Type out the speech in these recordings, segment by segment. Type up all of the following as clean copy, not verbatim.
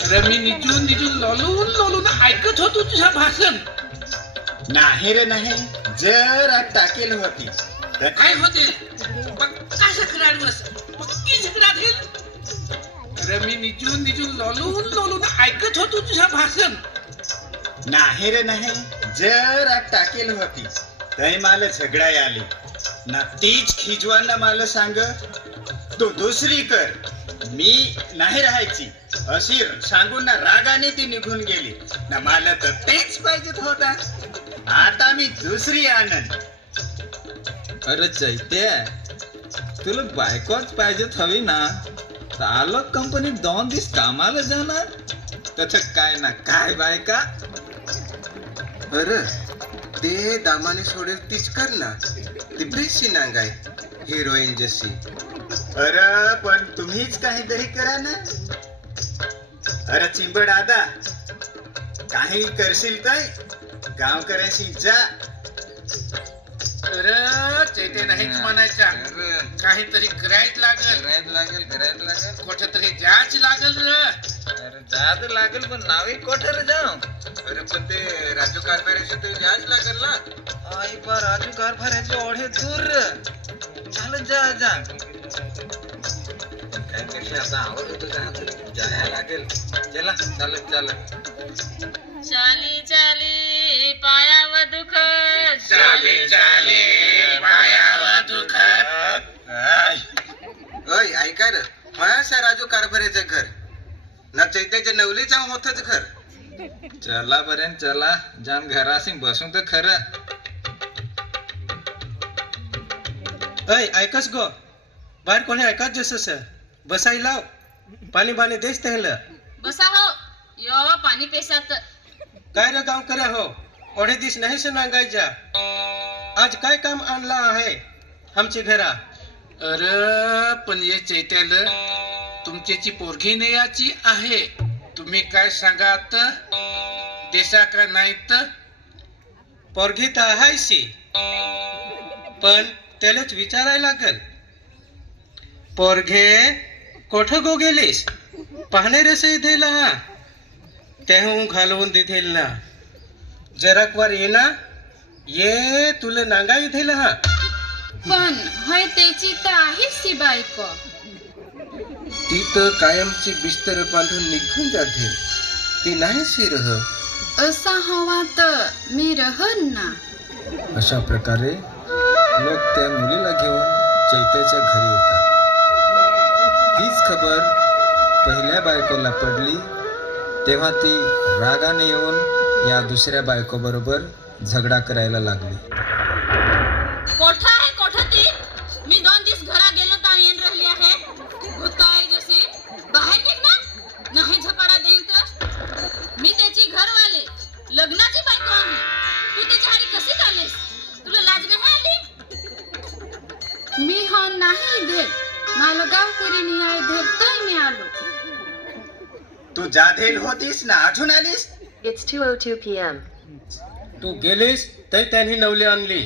अरे मी निजून निजून लोलून ऐकत होतो तुझं भाषण. नाही रे नाही, जरा टाकेल होती तर काय होते मग काय झगडा बस पक्की झगडा घेईल. अरे मी निजून निजून लोलून ऐकत होतो तुझं भाषण. नाही रे नाही, जरा टाकेल होती तय मला झगडाय आली ना. तीच खिजवाना मला सांग तू दुसरी कर, मी नाही राहायची अशी सांगून ना रागाने ती निघून गेली ना. मला तर तेच पाहिजेत होता, आता मी दुसरी आणन. अरे चैत्या, तुला बायकोच पाहिजेत हवी ना, तर आलो कंपनीत 2 दिवस कामाला जाणार. त्याचं काय ना काय बायका. अरे ते दामाने सोडेल तीच कर ना, ती बेसी नांगाय हिरोईन जशी. अरे पण तुम्हीच काहीतरी करा ना. अरे चिंबड दादा, काही करशील काय गावकऱ्याशी जा. अरे चैते नाहीच म्हणायचा, काहीतरी करायच लागल. करायला लागेल कुठं तरी जायच लागल रे. अरे जात लागेल, पण नावी कोठे जाऊ. अरे पण ते राजू कारभाराशी तर जाच लागेल ना. आई बा राजू कारभाराचे ओढे दूर झालं. जा काय कशी आता आवड होत जायला लागेल. चला चालत चाली चाली पायावर दुख, चाली पायावर दुख. अय ऐका रे, माझ्या राजू कारभाराचं घर ना चैत्याच्या नवली जाऊन होतच घर. चला पर्यंत चला, जाम घराशी बसून तर खरं. अय ऐकस गो, बाहेर कोणी ऐकत जसं बसाई लाव, पाणी बाणी देस त्याला. बसा हो यो पाणी पेसात. काय रे गाव करे हो, ओढे दिस नाही से नांगायच्या. आज काय काम आणला आहे आमची घरा. अरे पण ये चैत्याला तुमच्याची पोरगी न्यायची आहे. तुम्ही काय सांगात, देशा का नाही तर. पोरगी तर आहेशी, पण त्यालाच विचारायला लागल. पोरघे कोठ गो गेलीस, पाहणे रसई दिला हा, तेहून घालवून दिधेल ना. जराक वर ये ना, ये तुला नांगाई दिला हा. पण होय त्याची तर आहेच ती बायको. ती तर कायमची बिस्तर बांधून निघून जाते, ती नाही रह. असा हवा तर मी रहन ना. अशा प्रकारे लोक त्या मुलीला घेऊन चैत्याच्या घरी येतात. हीच खबर पहिल्या बायकोला पडली, तेव्हा ती रागाने येऊन या दुसऱ्या बायको बरोबर झगडा करायला लागली. कोठा आहे कोठा ती. मी 2 दिवस घरा गेलो तर येऊन राहिली आहे. भूताई जसे बाहेर निघ ना, नाही झपाडा देईन तर. मी त्याची घरवाले लग्नाची बायको आहे. तू त्याच्या हारी कशी चालेस, तुला लाज नाही आली. मी हा नाही देत, मला गावकरी न्याय देत तर मी आलो. तू जाधेल होतीस ना, अजून आलीस. It's 2:02 p.m. तू गेलीस तर त्यांनी नवली आणली.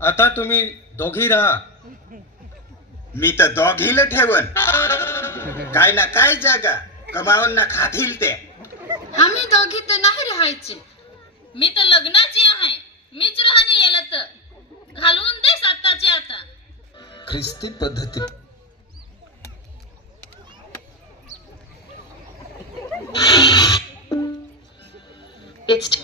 आता तुम्ही दोघी राहा. मी तर दोघीला ठेवन, काय ना काय जागा कमावून ना खातील ते. आम्ही दोघी तर नाही राहायची. मी तर लग्नाची आहे. मीच राहणी येलं तर घालवून दे आताची आता. ख्रिस्ती पद्धती It's